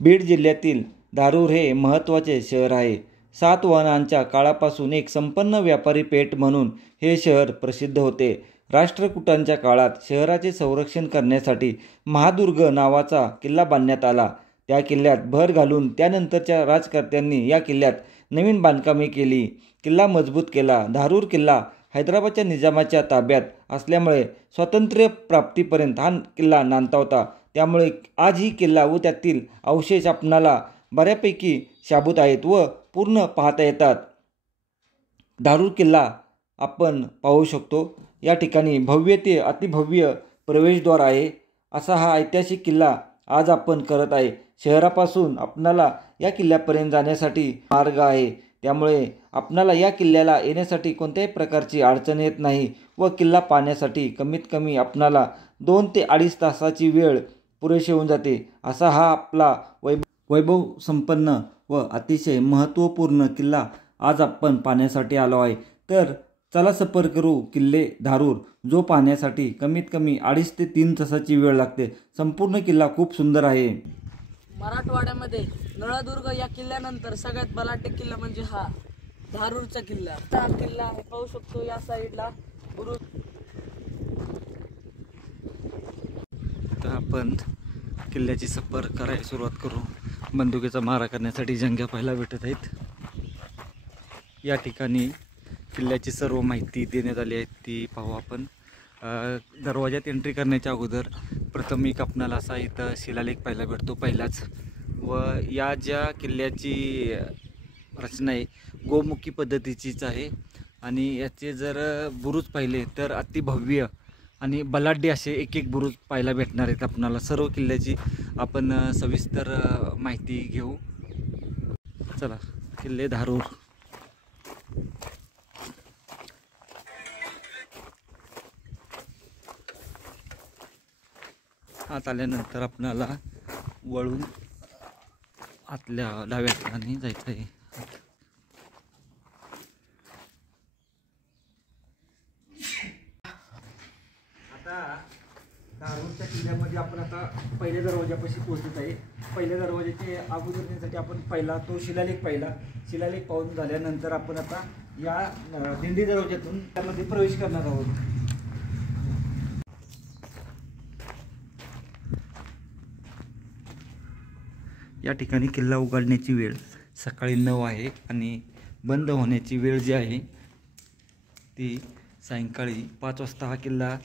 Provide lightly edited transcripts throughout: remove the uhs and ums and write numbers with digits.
बीड जिल्ह्यातील धारूर हे महत्त्वाचे शहर आहे. सातवाहनांच्या काळापासून एक संपन्न व्यापारी पेठ म्हणून हे शहर प्रसिद्ध होते. राष्ट्रकूटांच्या काळात शहराचे संरक्षण करण्यासाठी महादुर्ग नावाचा किल्ला बांधण्यात आला. त्या किल्ल्यात भर घालून त्यानंतरच्या राजकर्त्यांनी या किल्ल्यात नवीन बांधकामे केली, किल्ला मजबूत केला. धारूर किल्ला हैदराबादच्या निजामाच्या ताब्यात असल्यामुळे स्वातंत्र्य प्राप्तीपर्यंत हा किल्ला नांदता होता. त्यामुळे आजही किल्ला व त्यातील अवशेष आपणाला बऱ्यापैकी शाबूत आहेत व पूर्ण पाहता येतात. धारूर किल्ला आपण पाहू शकतो. या ठिकाणी भव्य ते अतिभव्य प्रवेशद्वार आहे. असा हा ऐतिहासिक किल्ला आज आपण करत आहे. शहरापासून आपणाला या किल्ल्यापर्यंत जाण्यासाठी मार्ग आहे. त्यामुळे आपणाला या किल्ल्याला येण्यासाठी कोणत्याही प्रकारची अडचण येत नाही व किल्ला पाहण्यासाठी कमीत कमी आपणाला 2 ते 2.5 तासाची वेळ पुरेशी होऊन जाते. असा हा आपला वैभव संपन्न व अतिशय महत्त्वपूर्ण किल्ला आज आपण पाहण्यासाठी आलो आहे. तर चला सफर करू किल्ले धारूर, जो पाहण्यासाठी कमीत कमी 2.5 ते 3 तासाची वेळ लागते. संपूर्ण किल्ला खूप सुंदर आहे. मराठवाड्यामध्ये नळदुर्ग या किल्ल्यानंतर सगळ्यात बलाढ्य किल्ला म्हणजे हा धारूरचा किल्ला. हा किल्ला आहे, पाहू शकतो या साईडला बुरुज. तर आपण किल्ल्याची सफर करायला सुरुवात करू. बंदुकीचा मारा करण्यासाठी जंग्या पाहायला भेटत आहेत. या ठिकाणी किल्ल्याची सर्व माहिती देण्यात आली आहे, ती पाहू आपण. दरवाज्यात एंट्री करण्याच्या अगोदर प्रथम एक आपणाला असा इथं शिलालेख पाहायला भेटतो पहिलाच. व या ज्या किल्ल्याची रचना आहे गोमुखी पद्धतीचीच आहे आणि याचे जर बुरुज पाहिले तर अतिभव्य आणि बलाढ्य असे एक एक बुरुज पाहायला भेटणार आहेत आपणाला. सर्व किल्ल्याची आपण सविस्तर माहिती घेऊ. चला, किल्ले धारूर. आत आल्यानंतर आपणाला वळून आतल्या डाव्या ठिकाणी जायचं आहे. आता धारूरच्या किल्ल्यामध्ये आपण आता पहिल्या दरवाजापाशी पोहोचत आहे. पहिल्या दरवाजाचे अगोदरण्यासाठी आपण पहिला तो शिलालेख पाहिला. शिलालेख पाहून झाल्यानंतर आपण आता या दिंडी दरवाजातून त्यामध्ये प्रवेश करणार आहोत. या ठिकाणी किल्ला उघडण्याची वेळ सकाळी 9 आहे आणि बंद होण्याची वेळ जी आहे ती सायंकाळी 5 वाजता हा किल्ला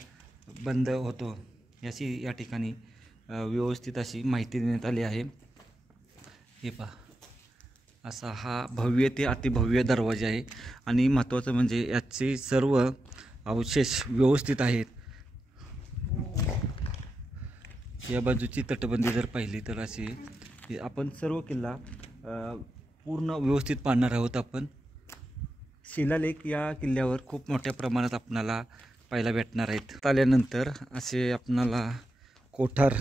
बंद होतो. याची या ठिकाणी व्यवस्थित अशी माहिती देण्यात आली आहे. हे पहा, असा हा भव्य ते अतिभव्य दरवाजा आहे आणि महत्त्वाचं म्हणजे याचे सर्व अवशेष व्यवस्थित आहेत. या बाजूची तटबंदी जर पाहिली तर अशी आपण सर्व किल्ला पूर्ण व्यवस्थित पाहणार आहोत आपण. शिलालेख या किल्ल्यावर खूप मोठ्या प्रमाणात आपणाला पाहायला भेटणार आहेत. आल्यानंतर असे आपणाला कोठार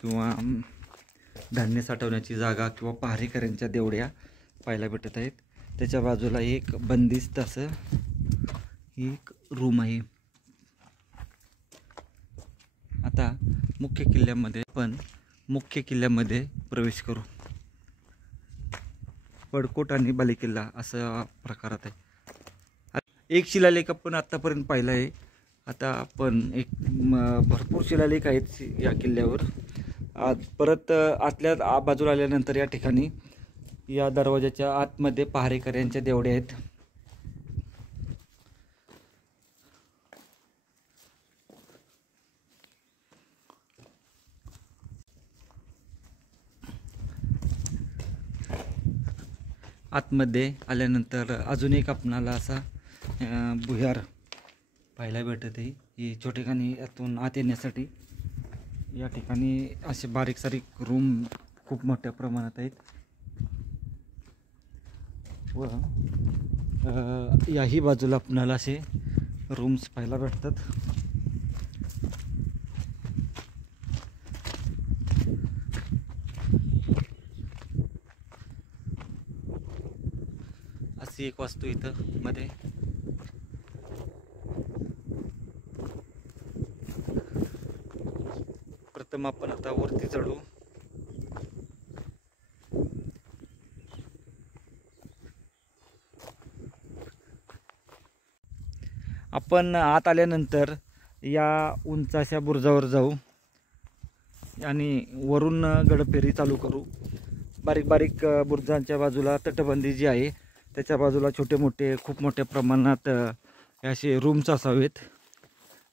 किंवा धान्य साठवण्याची जागा किंवा पहारेकऱ्यांच्या देवड्या पाहायला भेटत आहेत. त्याच्या बाजूला एक बंदिस्त असं एक रूम आहे. आता मुख्य किल्ल्यामध्ये प्रवेश करू. पडकोट आणि बालेकिल्ला असा प्रकारात आहे. एक शिलालेख आपण आत्तापर्यंत पाहिला आहे. आता आपण एक भरपूर शिलालेख आहेत या किल्ल्यावर. आज परत आतल्या बाजूला आल्यानंतर या ठिकाणी या दरवाजाच्या आतमध्ये पहारेकऱ्यांच्या देवड्या आहेत. आतमध्ये आल्यानंतर अजून एक आपणाला असा भुयार पाहायला भेटत आहे. ही छोटेखानी यातून आत येण्यासाठी या ठिकाणी असे बारीक सारीक रूम खूप मोठ्या प्रमाणात आहेत. व याही बाजूला आपणाला असे रूम्स पाहायला भेटतात. अशी एक वास्तू इथं मध्ये. प्रथम आपण आता वरती चढू. आपण आत आल्यानंतर या उंच अशा बुरुजावर जाऊ आणि वरून गडफेरी चालू करू. बारीक बारीक बुरुजांच्या बाजूला तटबंदी जी आहे त्याच्या बाजूला छोटे मोठे खूप मोठ्या प्रमाणात असे रूम्स असावेत.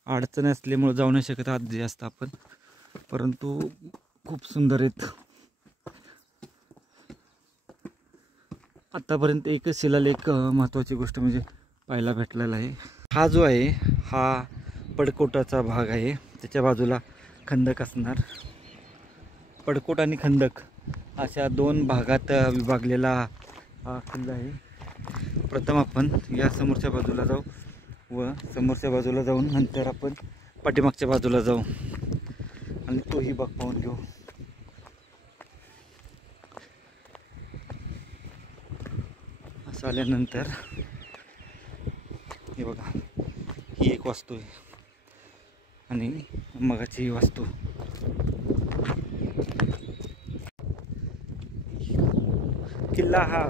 अडचण असल्यामुळे जाऊ नाही शकत आत जास्त आपण, परंतु खूप सुंदर आहेत. आतापर्यंत एकच शिलालेख महत्त्वाची गोष्ट म्हणजे पाहायला भेटलेला आहे. हा जो आहे हा पडकोटाचा भाग आहे. त्याच्या बाजूला खंदक असणार. पडकोट आणि खंदक अशा 2 भागात विभागलेला हा किल्ला आहे. प्रथम आपण या समोरच्या बाजूला जाऊ व समोरच्या बाजूला जाऊन नंतर आपण पाठीमागच्या बाजूला जाऊ आणि तोही भाग पाहून घेऊ. असं आल्यानंतर हे बघा, ही एक वास्तू आहे आणि मगाची ही वास्तू. किल्ला हा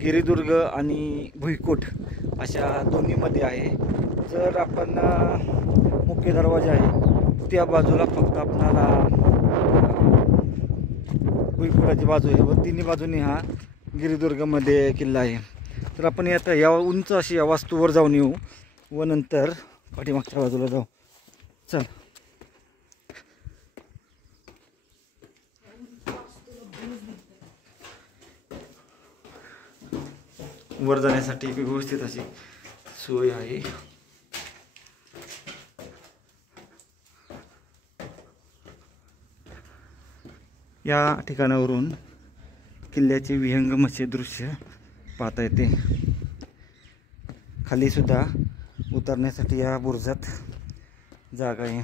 गिरिदुर्ग आणि भुईकोट अशा दोन्हीमध्ये आहे. जर आपण मुख्य दरवाजा आहे त्या बाजूला फक्त आपणाला भुईकोटाची बाजू आहे व तिन्ही बाजूनी हा गिरिदुर्गमध्ये किल्ला आहे. तर आपण आता या उंच अशी या वास्तूवर जाऊन येऊ व नंतर पाठीमागच्या बाजूला जाऊ. चल. वर जाण्यासाठी व्यवस्थित अशी सोय आहे. या ठिकाणावरून किल्ल्याचे विहंगमचे दृश्य पाहता येते. खाली सुद्धा उतरण्यासाठी या बुरुजात जागा आहे.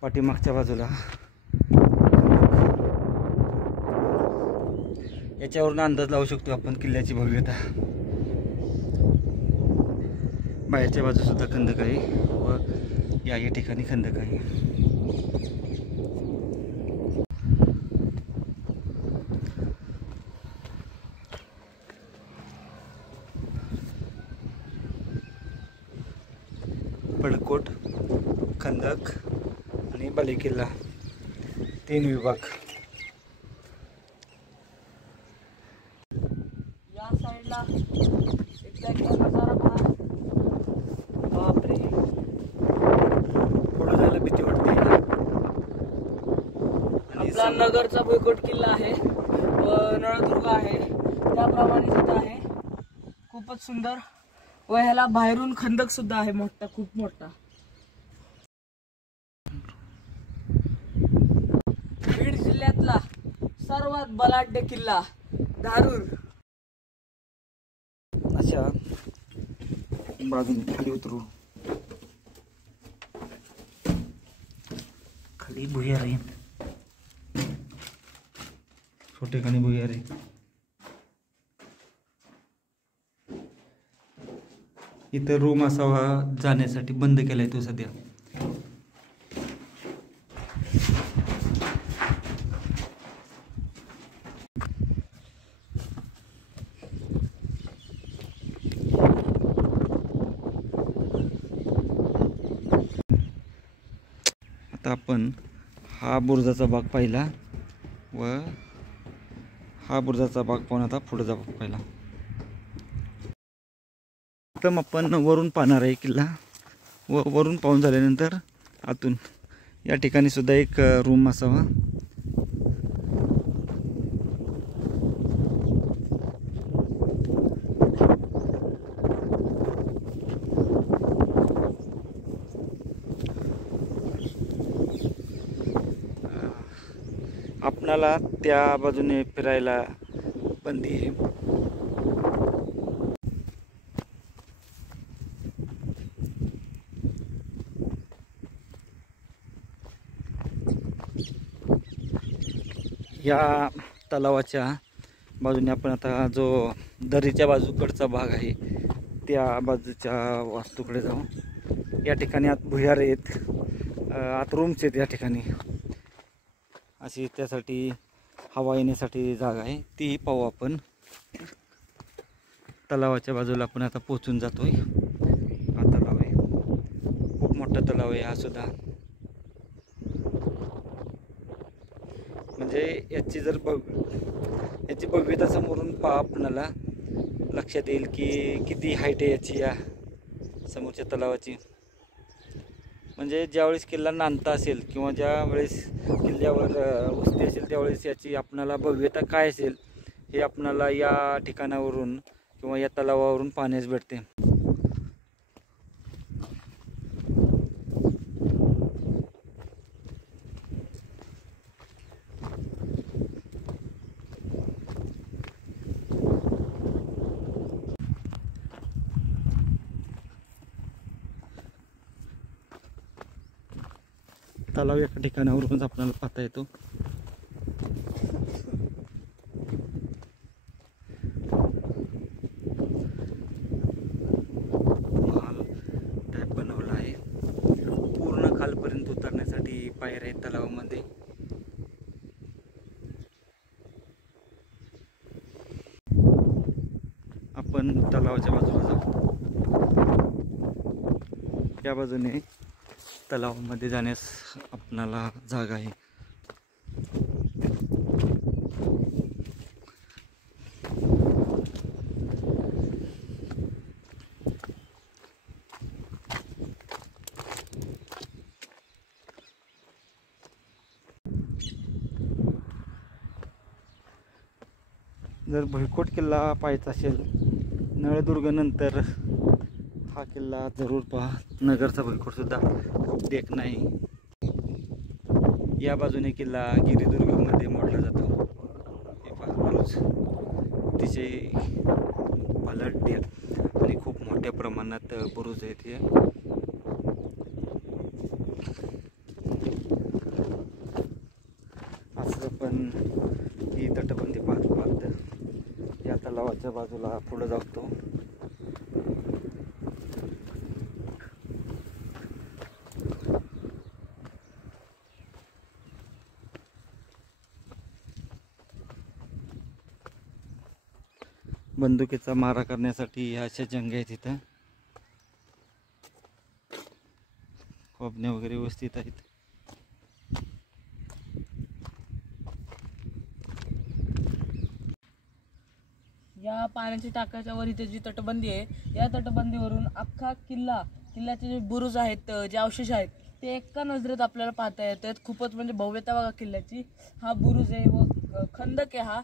पाठीमागच्या बाजूला याच्यावरून अंदाज लावू शकतो आपण किल्ल्याची भव्यता. बाहेरच्या बाजू सुद्धा खंदक आहे व या ठिकाणी खंदक आहे. पडकोट, खंदक आणि बालेकिल्ला 3 विभाग. या साईडला एकदा नजारा पहा. बापरे, पुढे जायला भीती वाटते. आपला नगरचा भुईकोट किल्ला आहे व नळदुर्ग आहे त्याप्रमाणे सुद्धा आहे. खूपच सुंदर व ह्याला बाहेरून खंदक सुद्धा आहे मोठा, खूप मोठा. बीड जिल्ह्यातला सर्वात बलाढ्य किल्ला धारूर. अशा बाजूने खाली उतरू. खाली भुयार आहे, छोटे खाणी भुयार आहे. इथं रूम असावा जाण्यासाठी, बंद केलाय तो सध्या. आता आपण हा बुरुजाचा भाग पाहिला व हा बुरुजाचा भाग पाहून आता पुढचा भाग पाहिला. प्रथम आपण वरून पाहणार आहे किल्ला व वरून पाहून झाल्यानंतर आतून या ठिकाणी सुद्धा एक रूम असावा. आपणाला त्या बाजूने फिरायला बंदी आहे. या तलावाच्या बाजूने आपण आता जो दरीच्या बाजूकडचा भाग आहे त्या बाजूच्या वास्तूकडे जाऊ. या ठिकाणी आत भुयार आहेत, आत रूम्स आहेत. या ठिकाणी अशी त्यासाठी हवा येण्यासाठी जागा आहे, ती पाहू आपण. तलावाच्या बाजूला आपण आता पोचून जातोय. मोठा तलाव आहे हा सुद्धा. म्हणजे याची भव्यता समोरून आपणाला लक्षात येईल की किती हाईट आहे याची या समोरच्या तलावाची. म्हणजे ज्यावेळेस किल्ला नांदता असेल किंवा ज्यावेळेस किल्ल्यावर वस्ती असेल त्यावेळेस याची आपणाला भव्यता काय असेल हे आपणाला या ठिकाणावरून किंवा या तलावावरून पाहण्यास भेटते. तलाव एका ठिकाणावरूनच आपल्याला पाहता येतो. महाल टाईप बनवला आहे. पूर्ण खालपर्यंत उतरण्यासाठी पायऱ्या आहेत तलावामध्ये. आपण तलावाच्या बाजूला जाऊ. या बाजूने तलावामध्ये जाण्यास आपणाला जागा आहे. जर भुईकोट किल्ला पाहायचा असेल नळदुर्ग नंतर हा किल्ला जरूर पहा. नगरचा भुईकोट सुद्धा खूप देखणा आहे. या बाजूने किल्ला गिरिदुर्गमध्ये मोडला जातो. हे पहा बुरुज अतिशय बलाढ्य आणि खूप मोठ्या प्रमाणात बुरुज आहेत हे. असं आपण ही तटबंदी पाहत या तलावाच्या बाजूला पुढे जातो. बंदुकीचा मारा करण्यासाठी अशा जंग आहेत इथं. खोबण्या वगैरे व्यवस्थित आहेत. या पाण्याच्या टाकाच्या वर इथे जी तटबंदी आहे या तटबंदीवरून अख्खा किल्ल्याचे जे बुरुज आहेत जे अवशेष आहेत ते एका नजरेत आपल्याला पाहता येतात. खूपच म्हणजे भव्यता बघा किल्ल्याची. हा बुरुज आहे व खंदक आहे हा.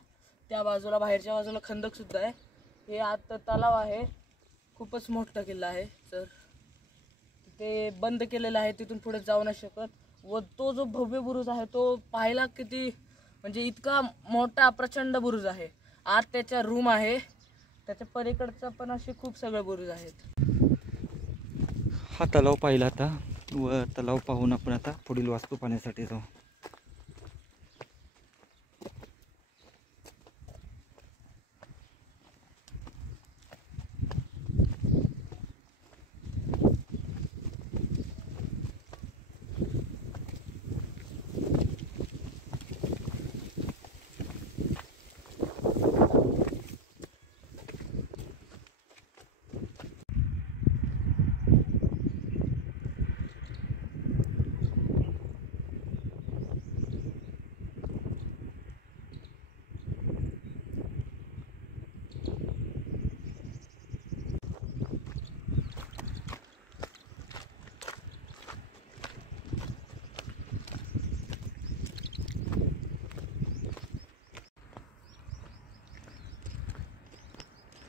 त्या बाजूला बाहेरच्या बाजूला खंदक सुद्धा आहे. हे आत तलाव आहे. खूपच मोठा किल्ला आहे. तर ते बंद केलेलं आहे. तिथून पुढे जाऊ नाही शकत. व तो जो भव्य बुरुज आहे तो पाहायला किती म्हणजे इतका मोठा प्रचंड बुरुज आहे. आत त्याच्या रूम आहे. त्याच्या पलीकडचं पण असे खूप सगळे बुरुज आहेत. हा तलाव पाहिला आता व तलाव पाहून आपण आता पुढील वास्तू पाहण्यासाठी जाऊ.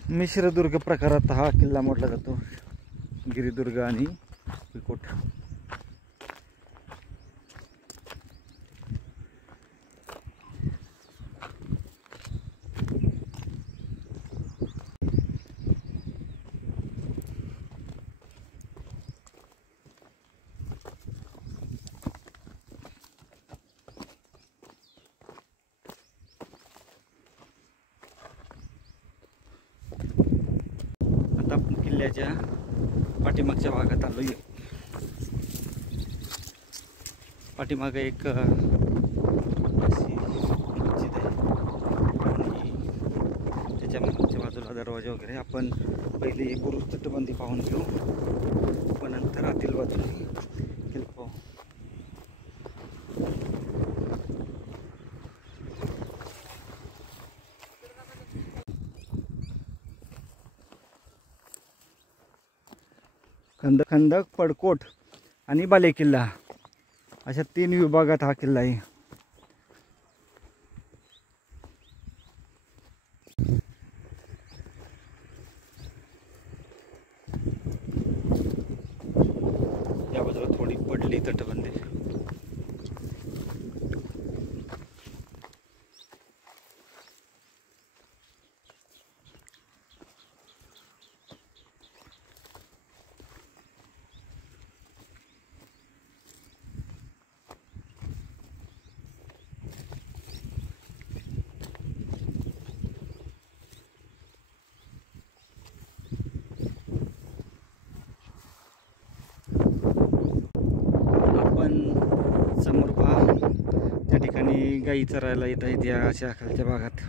मिश्रदुर्ग प्रकारात हा किल्ला मोडला जातो. गिरिदुर्ग आणि भुईकोट. किल्ल्याच्या पाठीमागच्या भागात आलो आहे. पाठीमागे एक अशी मस्जिद आहे आणि त्याच्या मागच्या बाजूला दरवाजा वगैरे. आपण पहिले बुरुज तटबंदी पाहून घेऊ व नंतर आतील बाजूने खंदक, पडकोट आणि बालेकिल्ला अशा 3 विभागात हा किल्ला आहे. या बाजूला थोडी पडली तटबंदी. समोर पहा, त्या ठिकाणी गाई चरायला येत आहेत या अशा खालच्या भागात.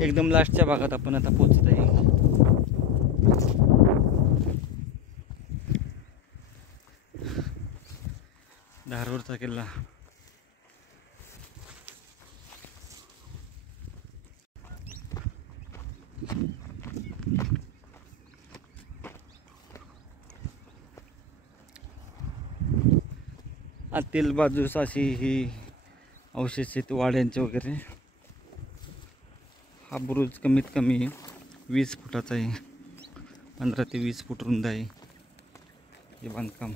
एकदम लास्टच्या भागात आपण आता पोहोचत आहे. धारूरचा किल्ला. आतील बाजूस अशी ही अवशेष आहेत वाड्यांचे वगैरे. हा बुरुज कमीत कमी 20 फुटाचा आहे. 15 ते 20 फूट रुंद आहे हे बांधकाम.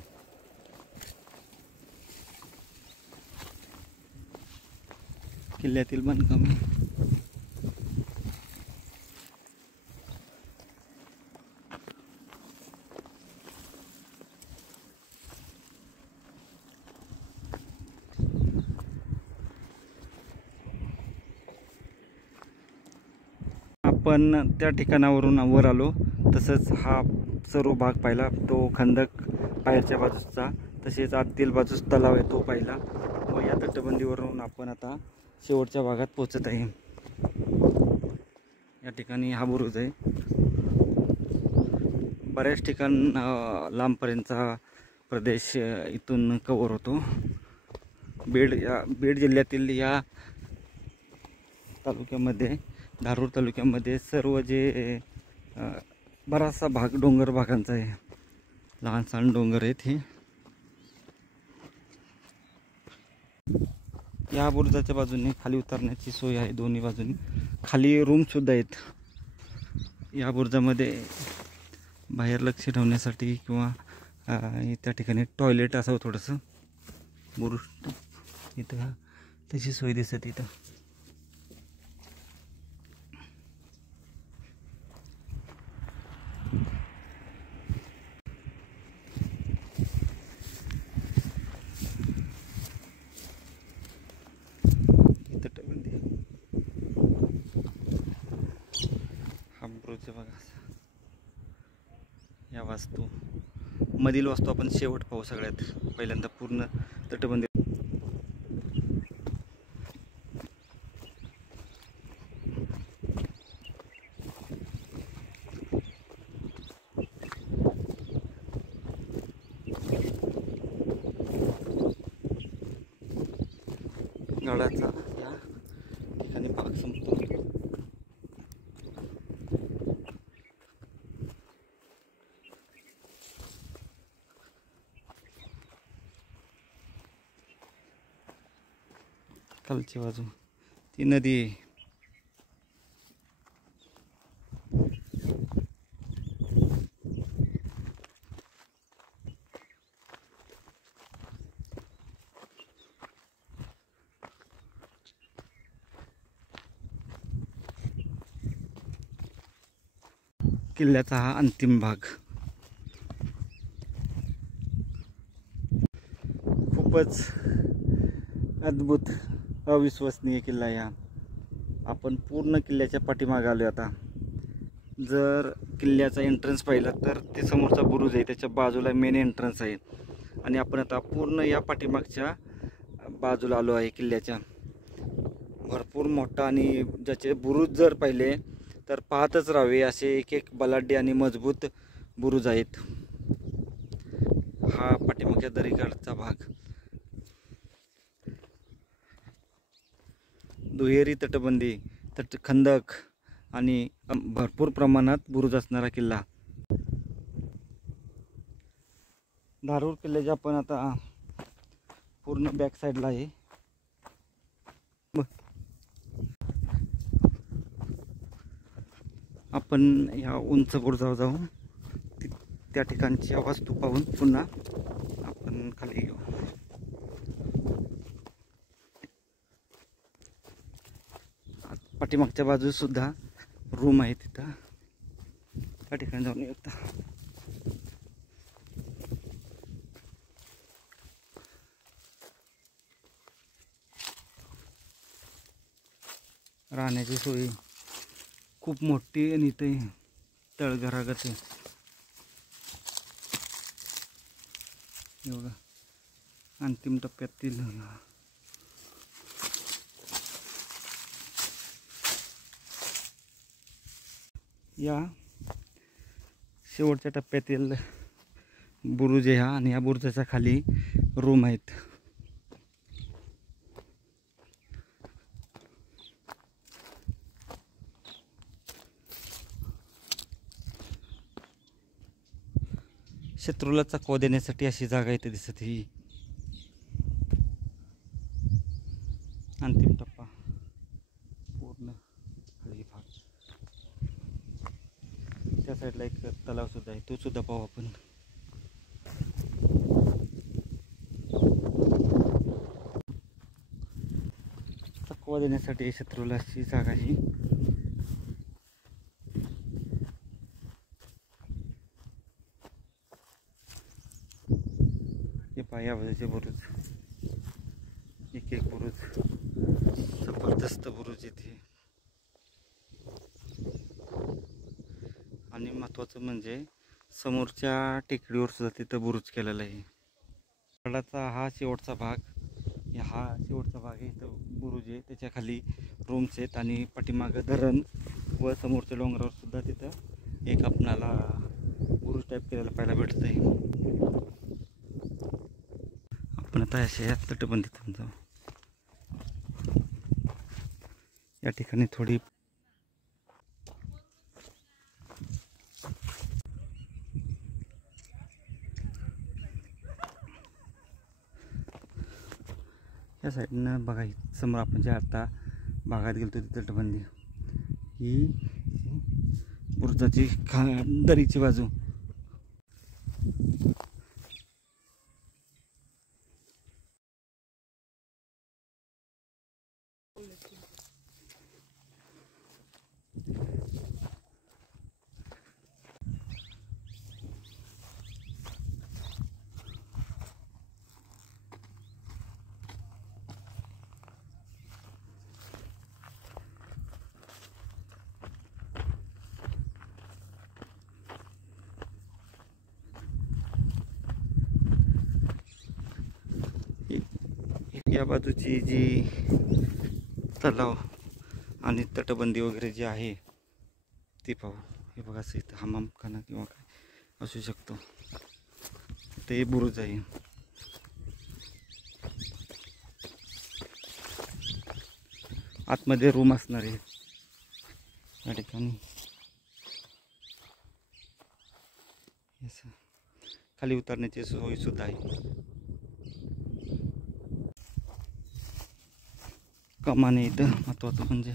किल्ल्यातील बांधकाम आहे. आपण त्या ठिकाणावरून वर आलो. तसंच हा सर्व भाग पाहिला, तो खंदक बाहेरच्या बाजूचा, तसेच आतील बाजूस तलाव आहे तो पाहिला. व या तटबंदीवरून आपण आता शेवटच्या भागात पोहोचत आहे. या ठिकाणी हा बुरुज आहे. बऱ्याच ठिकाण लांबपर्यंतचा प्रदेश इथून कव्हर होतो. बीड जिल्ह्यातील या तालुक्यामध्ये, धारूर तालुक्यामध्ये सर्व जे बराचसा भाग डोंगर भागांचा आहे. लहान सहान डोंगर आहेत हे. या बुरुजाच्या बाजूने खाली उतरण्याची सोय आहे. दोन्ही बाजूनी खाली रूम सुद्धा आहेत. या बुरुजामध्ये बाहेर लक्ष ठेवण्यासाठी किंवा त्या ठिकाणी टॉयलेट असावं थोडंसं. बुरुज इथं तशी सोय दिसत इथं. बघा या वास्तू, मधील वास्तू आपण शेवट पाहू. सगळ्यात पहिल्यांदा पूर्ण तटबंदी. गडाचा या ठिकाणी भाग संपतो. खालची बाजू ती नदी आहे. किल्ल्याचा हा अंतिम भाग. खूपच अद्भुत अविश्वसनीय किल्ला आहे हा. आपण पूर्ण किल्ल्याच्या पाठीमागे आलो. आता जर किल्ल्याचा एंट्रन्स पाहिला तर ते समोरचा बुरुज आहे, त्याच्या बाजूला मेन एंट्रन्स आहे. आणि आपण आता पूर्ण या पाठीमागच्या बाजूला आलो आहे किल्ल्याच्या. भरपूर मोठा आणि ज्याचे बुरुज जर पाहिले तर पाहतच राहावे असे एक एक बलाढ्य आणि मजबूत बुरुज आहेत. हा पाठीमागच्या दरीकडचा भाग. दुहेरी तटबंदी, खंदक आणि भरपूर प्रमाणात बुरुज असणारा किल्ला. धारूर किल्ल्याच्या आपण आता पूर्ण बॅक साईडला आहे. आपण ह्या उंच बुरुजावर जाऊ. त्या ठिकाणची वास्तू पाहून पुन्हा आपण खाली येऊ. पाठीमागच्या बाजूस सुद्धा रूम आहे, तिथं त्या ठिकाणी जाऊन येऊ. राहण्याची सोय खूप मोठी आणि इथे तळघरागत आहे. बघा अंतिम टप्प्यातील या शेवटच्या टप्प्यातील बुरुज आहे हा, आणि या बुरुजाच्या खाली रूम आहेत. शत्रूला चकवा देण्यासाठी अशी जागा इथे दिसत. ही अंतिम टप्पा पूर्ण खाली भाग. त्या साईडला एक तलाव सुद्धा आहे, तो सुद्धा पाहू आपण. चकवा देण्यासाठी शत्रूला अशी जागा ही. या बाजूचे बुरुज, एक एक बुरुज, जबरदस्त बुरुज इथे. आणि महत्त्वाचं म्हणजे समोरच्या टेकडीवर सुद्धा तिथं बुरुज केलेला आहे. गडाचा हा शेवटचा भाग, हा शेवटचा भाग आहे. इथं बुरुज आहे, त्याच्या खाली रूम्स आहेत आणि पाठीमागं धरण व समोरच्या डोंगरावर सुद्धा तिथं एक आपणाला बुरुज टाईप केलेला पाहायला भेटत आहे. आपण आता अशा तटबंदीत जाऊ. या ठिकाणी थोडी या साईडनं बघा, समोर आपण ज्या आता भागात गेलो ती तटबंदी, ही बुरुजाची दरीची बाजू. या बाजूची जी तलाव आणि तटबंदी वगैरे जी आहे ती पाहू. हे बघा, असं इथं हमामखाना किंवा काय असू शकतो. ते बुरुज आहे. आतमध्ये रूम असणार आहे या ठिकाणी. खाली उतरण्याची सोय सुद्धा आहे. कमान आहे इथं, महत्त्वाचं म्हणजे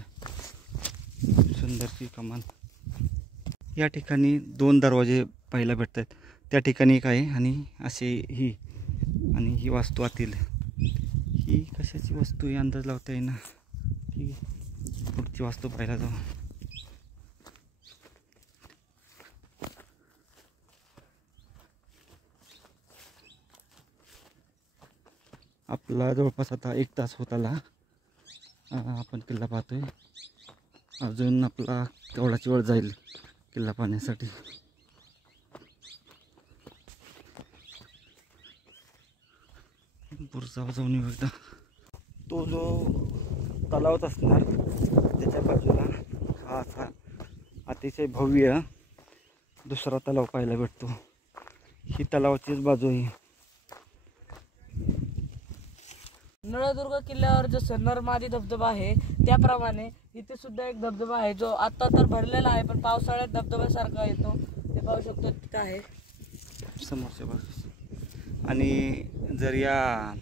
सुंदरची कमान. या ठिकाणी 2 दरवाजे पाहायला भेटत आहेत. त्या ठिकाणी एक आहे आणि असे ही, आणि ही वास्तू आतील. ही कशाची वस्तू आहे अंदाज लावता येईना. ठीक आहे, पुढची वास्तू पाहायला जाऊ. आपला जवळपास आता 1 तास होत आला. आपण किल्ला पाहतोय. अजून आपला तेवढाच वेळ जाईल किल्ला पाहण्यासाठी. बुरुजावर जाऊन येऊ एकदा. तो जो तलावच असणार त्याच्या बाजूला हा असा अतिशय भव्य दुसरा तलाव पाहायला भेटतो. ही तलावाचीच बाजू आहे. नळदुर्ग किल्ल्यावर जसं नरमादी धबधबा आहे त्याप्रमाणे इथे सुद्धा एक धबधबा आहे जो आता तर भरलेला आहे पण पावसाळ्यात धबधब्यासारखा येतो. ते पाहू शकतो तिथं आहे समोरच्या बाजूस. आणि जर या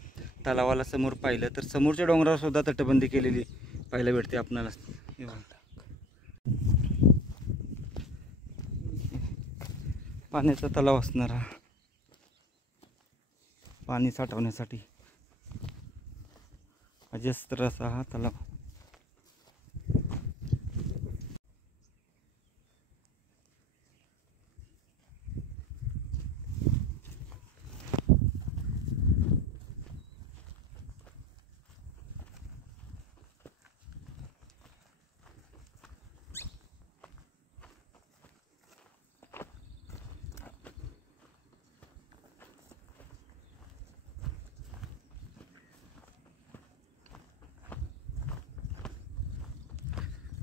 तलावाला समोर पाहिलं तर समोरच्या डोंगरावर सुद्धा तटबंदी केलेली पाहायला भेटते आपणाला. हे बघा, पाण्याचा तलाव असणारा, पाणी साठवण्यासाठी अजस्त्र असा हा तलाव.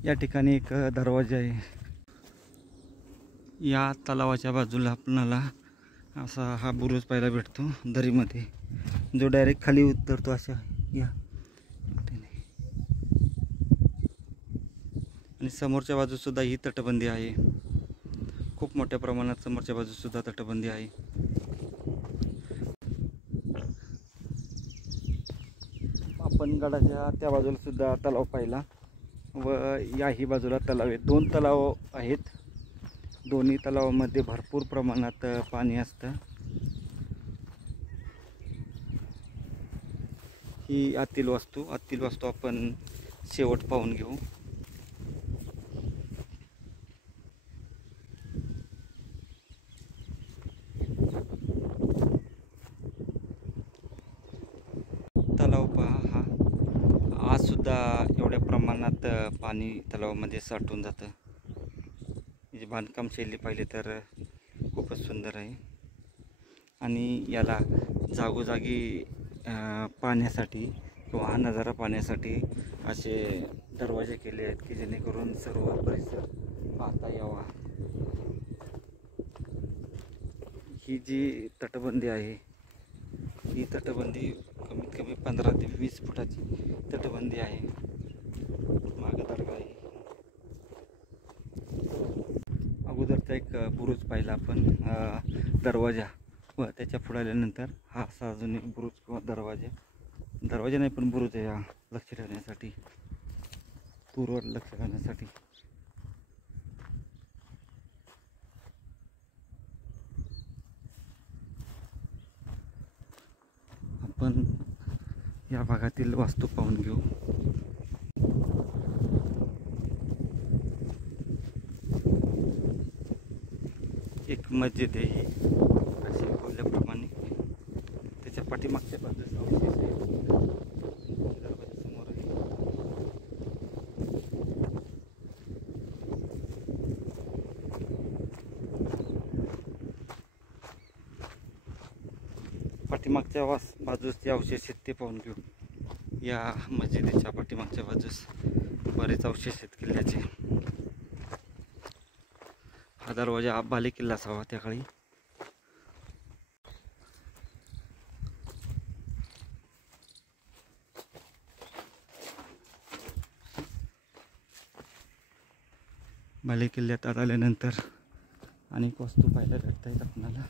या ठिकाणी एक दरवाजा आहे. या तलावाच्या बाजूला आपल्याला असा हा बुरुज पाहायला भेटतो दरीमध्ये, जो डायरेक्ट खाली उतरतो अशा या. आणि समोरच्या बाजूसुद्धा ही तटबंदी आहे. खूप मोठ्या प्रमाणात समोरच्या बाजूसुद्धा तटबंदी आहे. आपण गडाच्या त्या बाजूला सुद्धा तलाव पाहिला व याही बाजूला तलाव आहेत. 2 तलाव आहेत. दोन्ही तलावामध्ये भरपूर प्रमाणात पाणी असतं. ही आतील वास्तू आपण शेवट पाहून घेऊ. तलाव पहा, हा आज सुद्धा एवढ्या प्रमाणात पाणी तलावामध्ये साठून जातं. म्हणजे बांधकाम शैली पाहिली तर खूपच सुंदर आहे. आणि याला जागोजागी पाहण्यासाठी किंवा हा नजारा पाहण्यासाठी असे दरवाजे केले आहेत की जेणेकरून सर्व परिसर पाहता यावा. ही जी तटबंदी आहे ही तटबंदी कमीत कमी 15 ते 20 फुटाची तटबंदी आहे. मागं दर्गा आहे. अगोदरचा एक बुरुज पाहिला आपण, दरवाजा, व त्याच्या पुढे आल्यानंतर हा असा अजून एक बुरुज किंवा दरवाजा नाही पण बुरुज आहे हा, लक्ष ठेवण्यासाठी, पूर्वर लक्ष ठेवण्यासाठी. आपण या भागातील वास्तू पाहून घेऊ. एक मस्जिद आहे ही, अशी बोलल्याप्रमाणे. त्याच्या पाठीमागच्या बाजूला समोर आहे. पाठीमागच्या बाजूस जे अवशेष आहेत ते पाहून घेऊ. या मस्जिदीच्या पाठीमागच्या बाजूस बरेच अवशेष आहेत किल्ल्याचे. हा दरवाजा बाले किल्ला असावा त्या काळी. बाले किल्ल्यात आल्यानंतर अनेक वस्तू पाहायला भेटत आहेत आपल्याला.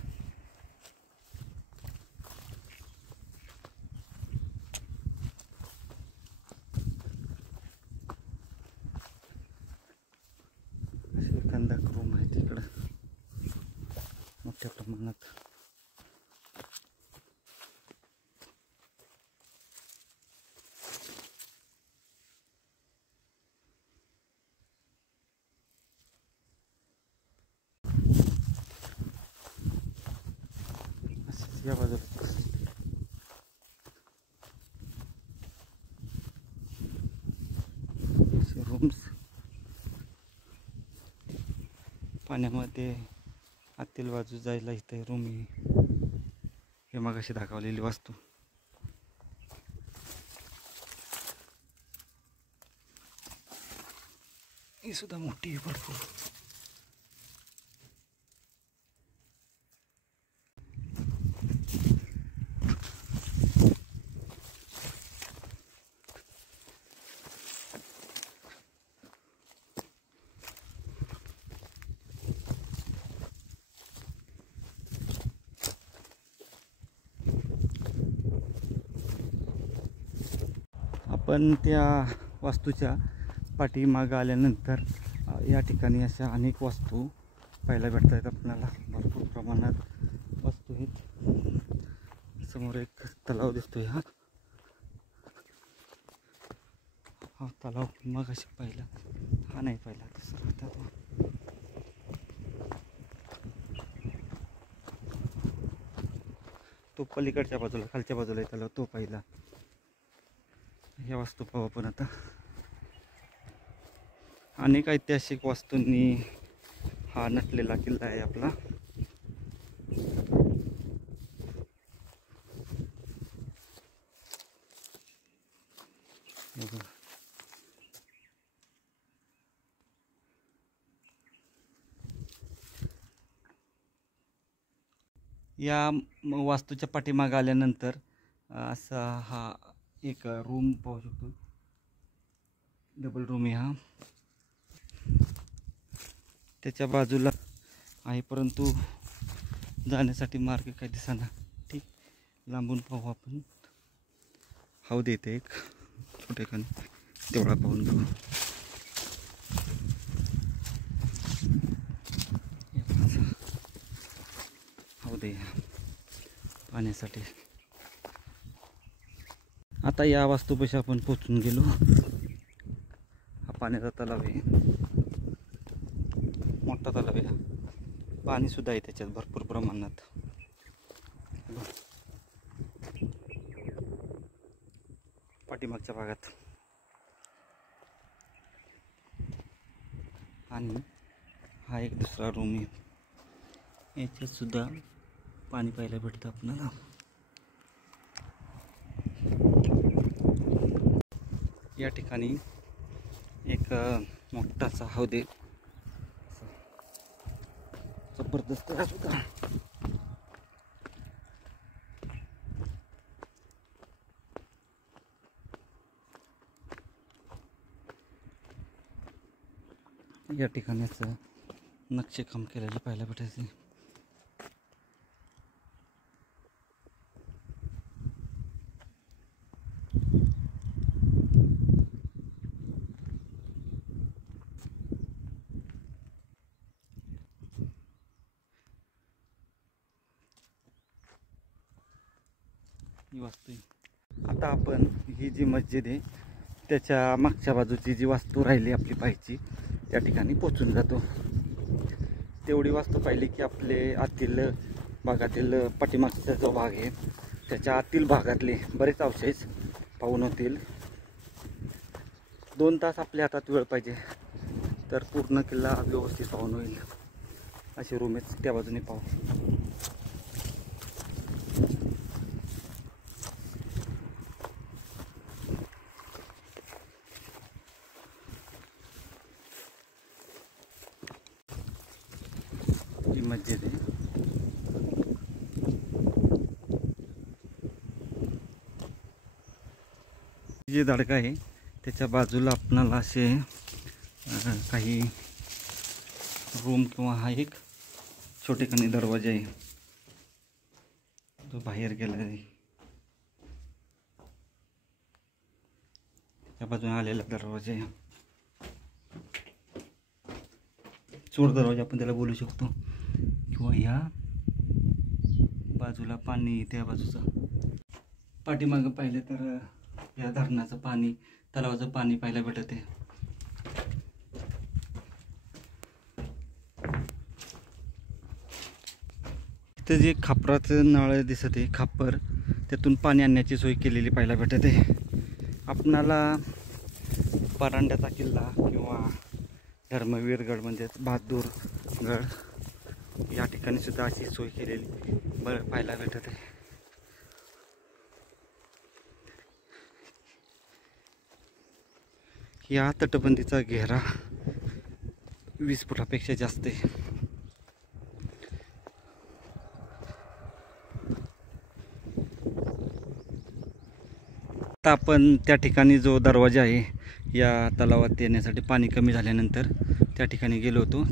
कंदक रूम आहे तिकडं मोठ्या प्रमाणात. असंच या बाजूला रूम्स. पाण्यामध्ये आतील बाजू जायला इथे रूम आहे. हे मगाशी दाखवलेली वास्तू. ही सुद्धा मोठी आहे भरपूर. आपण त्या वास्तूच्या पाठीमागं आल्यानंतर या ठिकाणी अशा अनेक वास्तू पाहायला भेटत आहेत आपल्याला. भरपूर प्रमाणात वास्तू आहेत. समोर एक तलाव दिसतोय. हा तलाव मग अशी पाहिला, हा नाही पाहिला तसं. तो पलीकडच्या बाजूला खालच्या बाजूला तलाव तो पाहिला. ह्या वास्तू पाहू आपण आता. अनेक ऐतिहासिक वास्तूंनी हा नटलेला किल्ला आहे आपला. या वास्तूच्या पाठीमागे आल्यानंतर असा हा एक रूम पाहू शकतो. डबल रूम आहे हा. त्याच्या बाजूला आहे परंतु जाण्यासाठी मार्ग काही दिसेना. ठीक, लांबून पाहू आपण. हौद येते एक छोटेखानी, तेवढा पाहून घेऊ. हौद आहे पाण्यासाठी. आता या वास्तूपाशी आपण पोचून गेलो. हा पाण्याचा तलाव आहे, मोठा तलाव आहे. पाणी सुद्धा आहे त्याच्यात भरपूर प्रमाणात. पाठीमागच्या भागात. आणि हा एक दुसरा रूम आहे, याच्यात सुद्धा पाणी पाहायला भेटतं आपल्याला. या ठिकाणी एक मोठासा हौद आहे, जबरदस्त आहे सुद्धा. या ठिकाणीच नक्षीकाम केलेलं पाहायला भेटायचं. ही वास्तू. आता आपण ही जी मस्जिद आहे त्याच्या मागच्या बाजूची जी वास्तू राहिली आपली पाहायची, त्या ठिकाणी पोचून जातो. तेवढी वास्तू पाहिली की आपले आतील भागातील पाठीमागचा जो भाग आहे त्याच्या आतील भागातले बरेच अवशेष पाहून होतील. 2 तास आपल्या हातात वेळ पाहिजे तर पूर्ण किल्ला व्यवस्थित पाहून होईल. असे रूमेच त्या बाजूने पाहू. ही मस्जिद आहे. जे दडका आहे त्याच्या बाजूला आपणाला असे काही रूम किंवा हा एक छोटेखानी दरवाजा आहे जो बाहेर गेला आहे. त्या बाजूने आलेला दरवाजा आहे, चोर दरवाजा आपण त्याला बोलू शकतो. किंवा ह्या बाजूला पाणी, त्या बाजूचं पाठीमागं पाहिलं तर या धरणाचं पाणी, तलावाचं पाणी पाहायला भेटत आहे. इथं जे खापराचं नळ दिसत आहे, खापर, त्यातून पाणी आणण्याची सोय केलेली पाहायला भेटत आहे. आपणाला परांड्याचा किल्ला किंवा धर्मवीरगड म्हणजेच बहादूरगड या ठिकाणी सुद्धा अशी सोय केलेली पाहायला भेटत आहे. या तटबंदीचा घेरा 20 फुटापेक्षा जास्त आहे. आता आपण त्या ठिकाणी जो दरवाजा आहे या तलावात येण्यासाठी, पाणी कमी झाल्यानंतर त्या ठिकाणी गेलो होतो.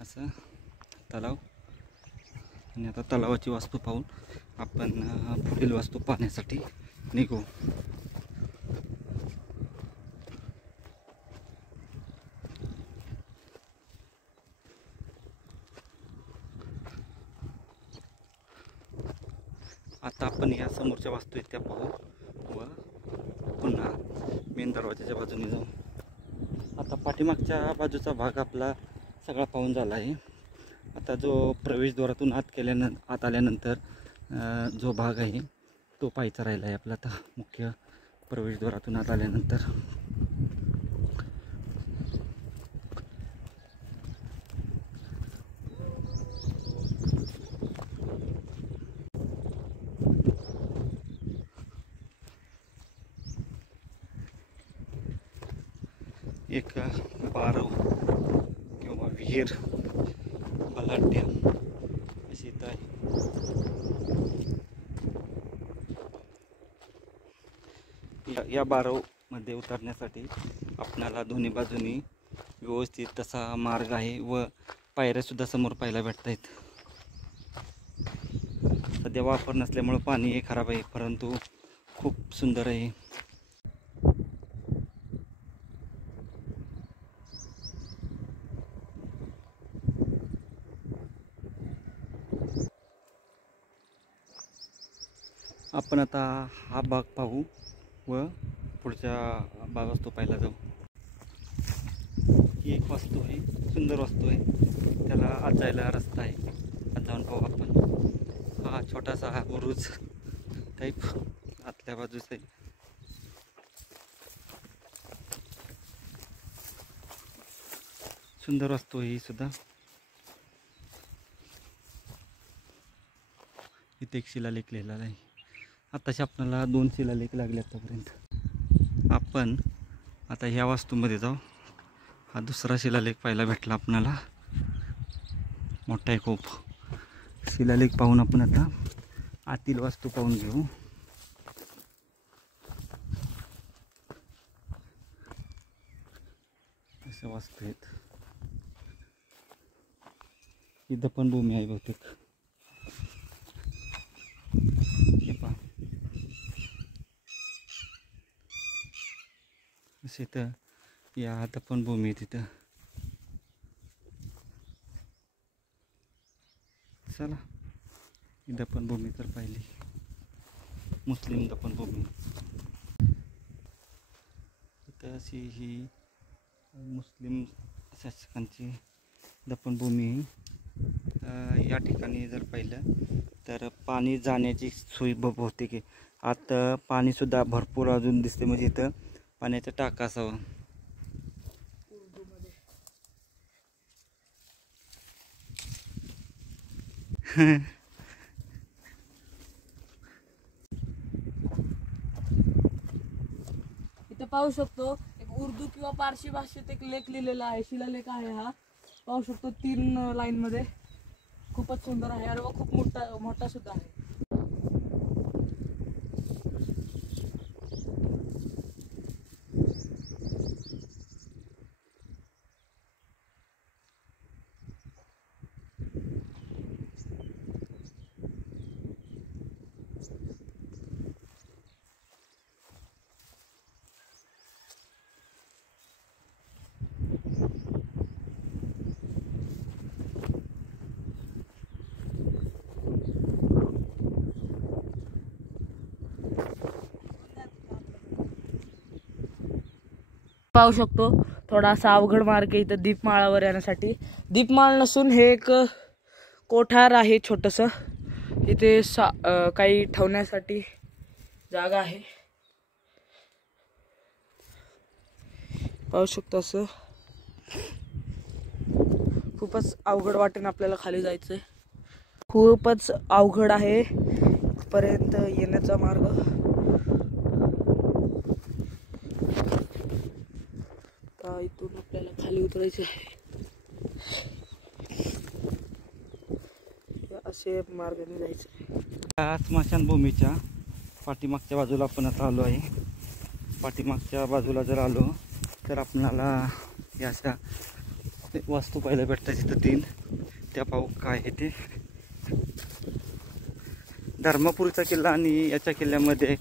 असं तलाव. आणि आता तलावाची वास्तू पाहून आपण पुढील वास्तू पाहण्यासाठी निघू. आता आपण या समोरच्या वास्तू आहेत त्या पाहू व पुन्हा मेन दरवाजाच्या बाजूने जाऊ. आता पाठीमागच्या बाजूचा भाग आपला सगळा पाहून झाला आहे. आता जो प्रवेशद्वारातून आत आल्यानंतर जो भाग आहे तो पाहायचा राहिला आहे आपला. आता मुख्य प्रवेशद्वारातून आत आल्यानंतर एक बारव किंवा विहीर बलाढ्य अशी इथं आहे. या बारवमध्ये उतरण्यासाठी आपणाला दोन्ही बाजूनी व्यवस्थित तसा मार्ग आहे व पायऱ्यासुद्धा समोर पाहायला भेटत आहेत. सध्या वापर नसल्यामुळं पाणी हे खराब आहे, परंतु खूप सुंदर आहे. आपण आता हा भाग पाहू व पुढच्या भागात तो पाहायला जाऊ. ही एक वास्तू आहे, सुंदर वास्तू आहे. त्याला आत जायला रस्ता आहे, आत जाऊन पाहू आपण. हा छोटासा हा बुरुज टाईप आतल्या बाजूस आहे. सुंदर वास्तू आहे ही सुद्धा. इथे एक शिलालेख लिहिलेला आहे. आताशी आपल्याला 2 शिलालेख लागले आतापर्यंत. आपण आता ह्या वास्तूमध्ये जाऊ. हा दुसरा शिलालेख पाहायला भेटला आपणाला, मोठा आहे खूप. शिलालेख पाहून आपण आता आतील वास्तू पाहून घेऊ. अशा वास्तू आहेत. ही दफनभूमी आहे बहुतेक. हे पहा, असे तर या दफनभूमी तिथं. चला, ही दफनभूमी तर पाहिली, मुस्लिम दफनभूमी. इथं अशी ही मुस्लिम शासकांची दफनभूमी. या ठिकाणी जर पाहिलं तर पाणी जाण्याची सोय बहुतेक आहे. आत पाणीसुद्धा भरपूर अजून दिसते, म्हणजे इथं पाण्याचा टाका असावा. इथं पाहू शकतो एक उर्दू किंवा पारशी भाषेत एक लेख लिहिलेला आहे, शिलालेख आहे हा. पाहू शकतो 3 लाईन मध्ये. खूपच सुंदर आहे आणि खूप मोठा सुद्धा आहे. पाहू शकतो थोडासा अवघड मार्ग आहे इथं दीपमाळावर येण्यासाठी. दीपमाळ नसून हे एक कोठार आहे छोटंसं. इथे काही ठेवण्यासाठी जागा आहे. पाहू शकतो असं खूपच अवघड वाटेन आपल्याला खाली जायचंय. खूपच अवघड आहे पर्यंत येण्याचा मार्ग. इथून आपल्याला खाली उतरायचे आहे. असे मार्गाने जायचं. या स्मशानभूमीच्या पाठीमागच्या बाजूला आपण आता आलो आहे. पाठीमागच्या बाजूला जर आलो तर आपणाला या अशा वास्तू पाहायला भेटतात. तिथं 3 त्या पाहू काय आहे ते. धर्मापुरीचा किल्ला आणि याच्या किल्ल्यामध्ये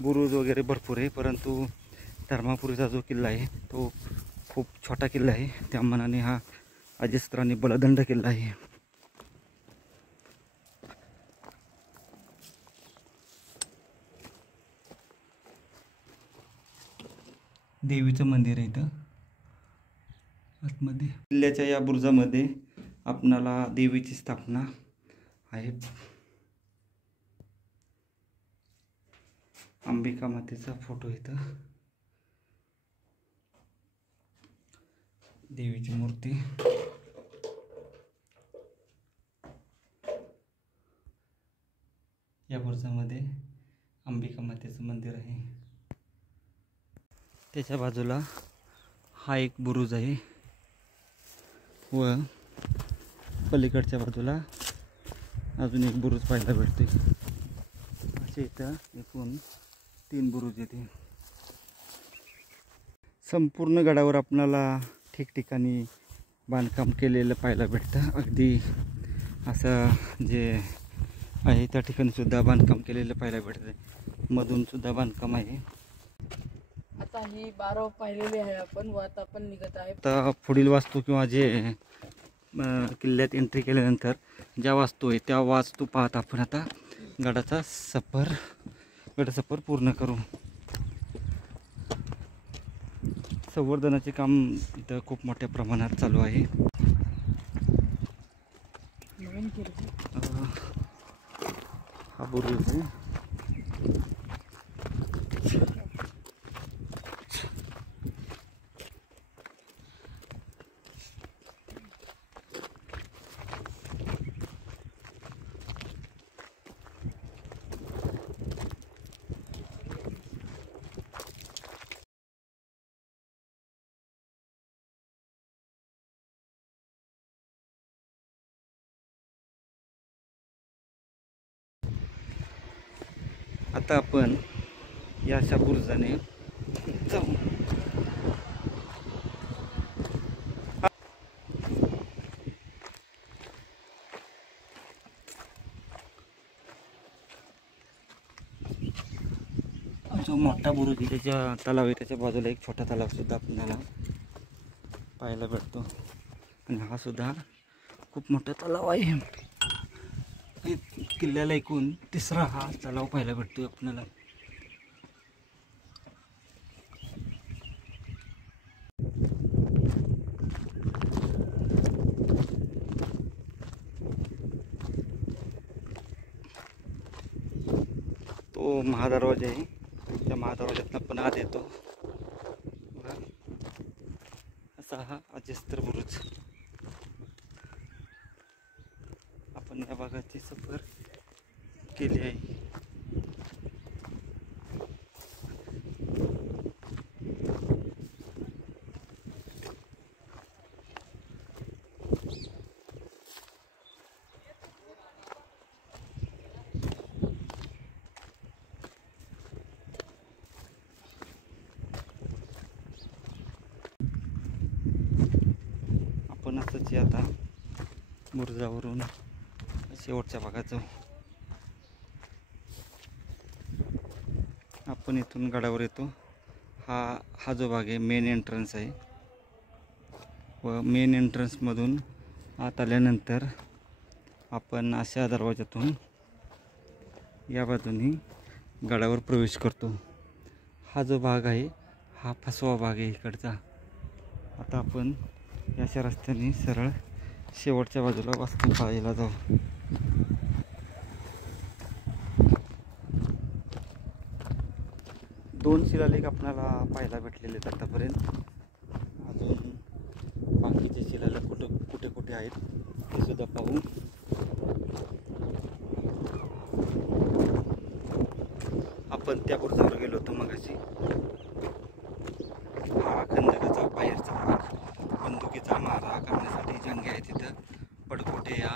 बुरुज वगैरे भरपूर आहे, परंतु धर्मापुरीचा जो किल्ला आहे तो खूप छोटा किल्ला आहे. त्या मानाने हा अजस्त्र आणि बलदंड किल्ला आहे. देवीचं मंदिर आहे इथं आतमध्ये. किल्ल्याच्या या बुरुजामध्ये आपणाला देवीची स्थापना आहे. अंबिका मातेचा फोटो इथं, देवीची मूर्ती. या बुरुजामध्ये अंबिका मातेचं मंदिर आहे. त्याच्या बाजूला हा एक बुरुज आहे व पलीकडच्या बाजूला अजून एक बुरुज पाहायला भेटते. असे इथं एकूण 3 बुरुज येते. संपूर्ण गडावर आपणाला ठिकठिकाणी बांधकाम केलेलं पाहायला भेटतं. अगदी असं जे आहे त्या ठिकाणी सुद्धा बांधकाम केलेलं पाहायला भेटतं. मधून सुद्धा बांधकाम आहे. आता ही 12 पाहिलेली आहे आपण व आता आपण निघत आहे. आता पुढील वास्तू किंवा जे किल्ल्यात एंट्री केल्यानंतर ज्या वास्तू आहे त्या वास्तू पाहत आपण आता गडाचा सफर पूर्ण करू. संवर्धनाचे काम इथं खूप मोठ्या प्रमाणात चालू आहे. हा बुरुज आहे. आता आपण या अशा बुरुजाने जाऊ. जो मोठा बुरुज आहे त्याच्या तलाव आहे, त्याच्या बाजूला एक छोटा तलाव सुद्धा आपल्याला पाहायला भेटतो. आणि हा सुद्धा खूप मोठा तलाव आहे. किल्ल्याला एकूण 3रा हा तलाव पाहायला भेटतो आपल्याला. तो महादरवाजा आहे. त्या महादरवाज्यातनं आपण आत येतो. असा हा अजस्त्र बुरुज. आपण या भागाची सफर केली आहे. आपण असंच आता बुरुजावरून शेवटच्या भागात जाऊ. आपण इथून गडावर येतो. हा जो भाग आहे मेन एंट्रन्स आहे व मेन एंट्रन्समधून आत आल्यानंतर आपण अशा दरवाजातून या बाजूनी गडावर प्रवेश करतो. हा जो भाग आहे हा 5वा भाग आहे इकडचा. आता आपण याच्या रस्त्याने सरळ शेवटच्या बाजूला वास्तू पाहायला जाऊ. दोन शिलालेख आपल्याला पाहायला भेटलेले आहेत आतापर्यंत. अजून बाकीचे शिलालेख कुठे कुठे आहेत ते सुद्धा पाहू. आपण त्या बुरुजावर गेलो होतो मगाशी. हा खंदकाचा बाहेरचा भाग, बंदुकीचा मारा करण्यासाठी जंगे आहे तिथं. पडकोटे या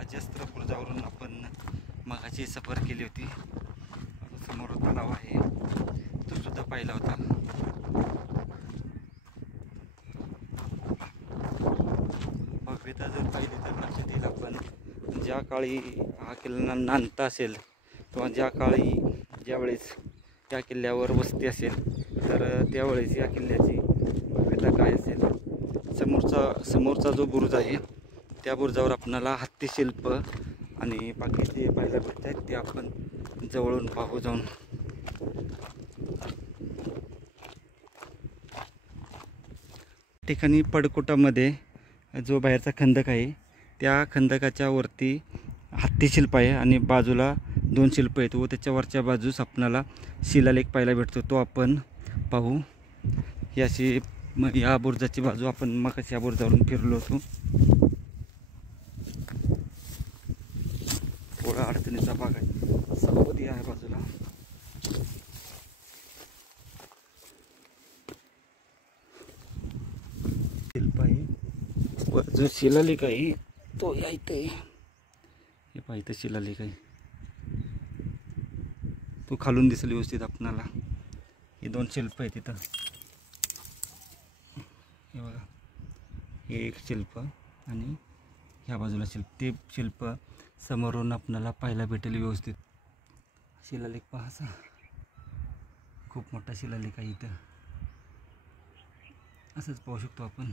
अजस्त्र बुरुजावरून आपण मगाशी सफर केली होती. समोर तलाव आहे तो सुद्धा पाहिला होता. भव्यता जर पाहिली तर लक्षात येईल आपण ज्या काळी हा किल्ला नांदता असेल किंवा ज्यावेळेस या किल्ल्यावर वस्ती असेल तर त्यावेळेस या किल्ल्याची भव्यता काय असेल. समोरचा जो बुरुज आहे त्या बुरुजावर आपणाला हत्तीशिल्प आणि बाकीचे पाहायला भेटत आहेत ते आपण जवळून पाहू जाऊन. ठिकाणी पडकोटामध्ये जो बाहेरचा खंदक आहे त्या खंदकाच्या वरती हत्तीशिल्प आहे आणि बाजूला 2 शिल्प आहेत व त्याच्या बाजूस आपणाला शिलालेख पाहायला भेटतो, तो आपण पाहू. ही अशी या बुरुजाची बाजू आपण मगाशी या बुरुजावरून फिरलो होतो. थोडा अडचणीचा भाग आहे, सावधी आहे बाजूला. शिल्प आहे व जो शिलालेख आहे तो या इथे आहे. हे पहा इथं शिलालेख आहे, तो खालून दिसेल व्यवस्थित आपणाला. हे 2 शिल्प आहेत तिथं. हे बघा, हे एक शिल्प आणि ह्या बाजूला शिल्प. ते शिल्प समोरून आपणाला पाहायला भेटेल व्यवस्थित. शिलालेख पहा असा खूप मोठा शिलालेख आहे इथं. असंच पाहू शकतो आपण.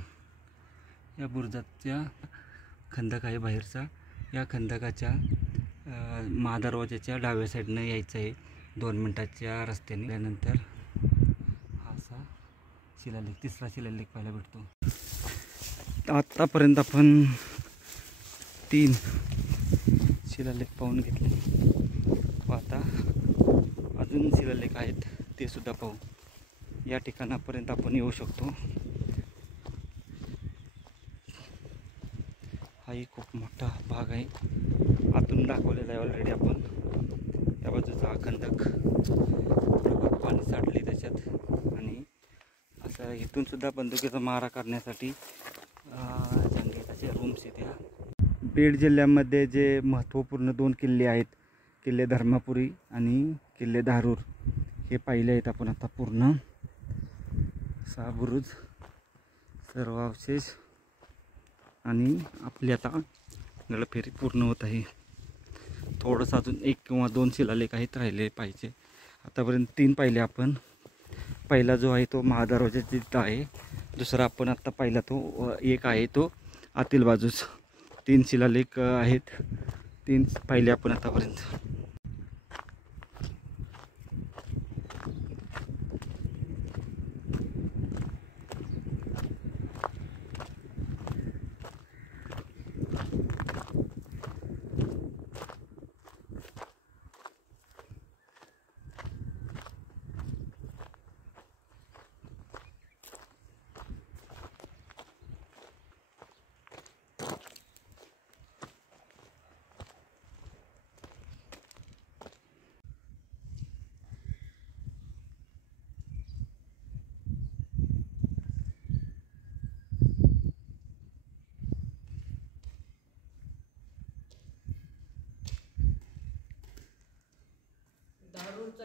या बुरुजाच्या खंदक आहे बाहेरचा. या खंदकाच्या महादरवाजाच्या डाव्या साईडनं यायचं आहे 2 मिनिटाच्या रस्त्याने. त्यानंतर हा असा शिलालेख, 3रा शिलालेख पाहायला भेटतो. आत्तापर्यंत आपण 3 शिलालेख पाहून घेतले व आता अजून शिलालेख आहेत ते सुद्धा पाहू. या ठिकाणापर्यंत आपण येऊ शकतो. हाही खूप मोठा भाग आहे, आतून दाखवलेला आहे ऑलरेडी आपण. या बाजूचा खंदक पाणी साठले त्याच्यात आणि असं इथून सुद्धा बंदुकीचा मारा करण्यासाठी जंगलाचे रूम्स आहेत. या बीड जिल्ह्यामध्ये जे महत्त्वपूर्ण 2 किल्ले आहेत, किल्ले धर्मापुरी आणि किल्ले धारूर, हे पाहिले आहेत आपण आता पूर्ण. 6 बुरुज, सर्व अवशेष आणि आपली आता गडफेरी पूर्ण होत आहे. थोडंसं अजून 1 किंवा 2 शिलालेख आहेत राहिले पाहिजे. आतापर्यंत 3 पाहिले आपण. पहिला जो आहे तो महादरवाजाच्या तिथं आहे. दुसरा आपण आत्ता पाहिला तो एक आहे तो आतील बाजूस. 3 शिलालेख आहेत, 3 पाहिले आपण आतापर्यंत.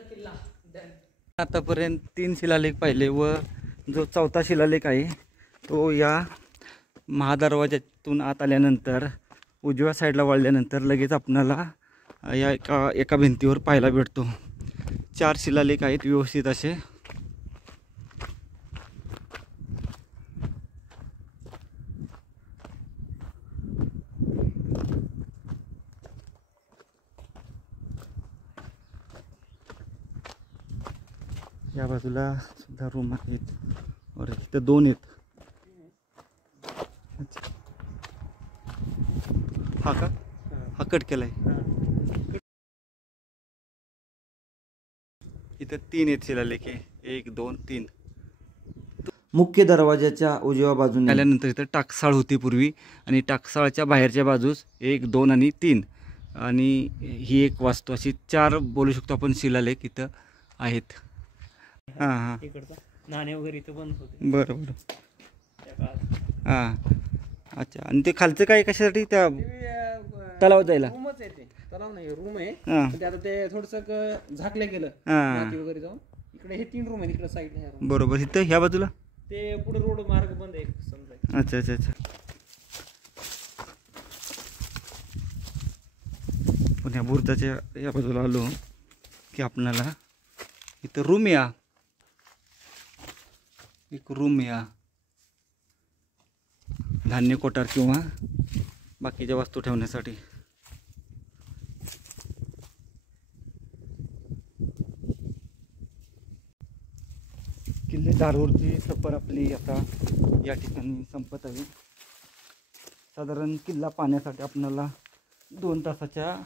किल्ला आतापर्यंत 3 शिलालेख पाहिले व जो 4था शिलालेख आहे तो या महादरवाजातून आत आल्यानंतर उजव्या साईडला वळल्यानंतर लगेच आपणाला या एका भिंतीवर पाहायला भेटतो. 4 शिलालेख आहेत व्यवस्थित असे. या बाजूला सुद्धा रूम आहेत और इथं 2 आहेत. हा का, हा कट केलाय. इथं 3 आहेत शिलालेख, 1 2 3. मुख्य दरवाजाच्या उजव्या बाजूने आल्यानंतर इथं टाकसाळ होती पूर्वी आणि टाकसाळच्या बाहेरच्या बाजूस 1 2 आणि 3 आणि ही एक वास्तू, अशी 4 बोलू शकतो आपण शिलालेख इथं आहेत. हां हां, इकडचा नाणे वगैरे इथं बनत होते. बरं बरं. हां अच्छा. आणि ते खालचं काय कशासाठी, त्या तलावात जायला? रूमच आहे ते, तलाव नाही रूम आहे. हां पण आता ते थोडंसं झाकलं गेलं हां माती वगैरे जाऊन. इकडे हे 3 रूम आहेत इकडे साईडला. बरोबर. इथं ह्या बाजूला ते पुढे रोड मार्ग बंद आहे समजा. अच्छा अच्छा अच्छा. पण या बुरुजाच्या या बाजूला आलो की आपणाला इथं रूम या, एक रूम या, धान्य कोठार किंवा बाकीच्या वस्तू ठेवण्यासाठी. किल्ले धारूरची सफर आपली आता या ठिकाणी संपत आहे. साधारण किल्ला पाहण्यासाठी आपल्याला 2 तासाच्या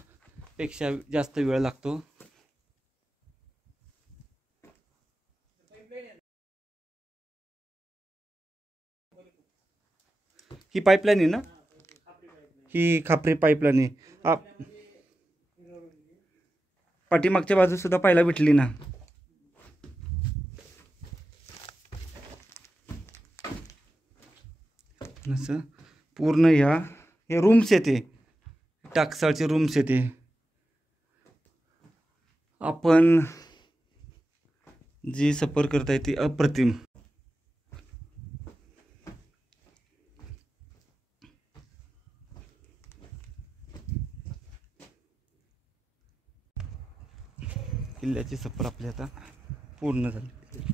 पेक्षा जास्त वेळ लागतो. ही पाईपलाईन आहे ना, ही खापरी पाईपलाईन आहे. पाठीमागच्या बाजूस सुद्धा पाहायला भेटली ना. असं पूर्ण हे रूम्स येते, टाकसाळचे रूम्स येते. आपण जी सफर करताय ती अप्रतिम. किल्ल्याची सफर आपली आता पूर्ण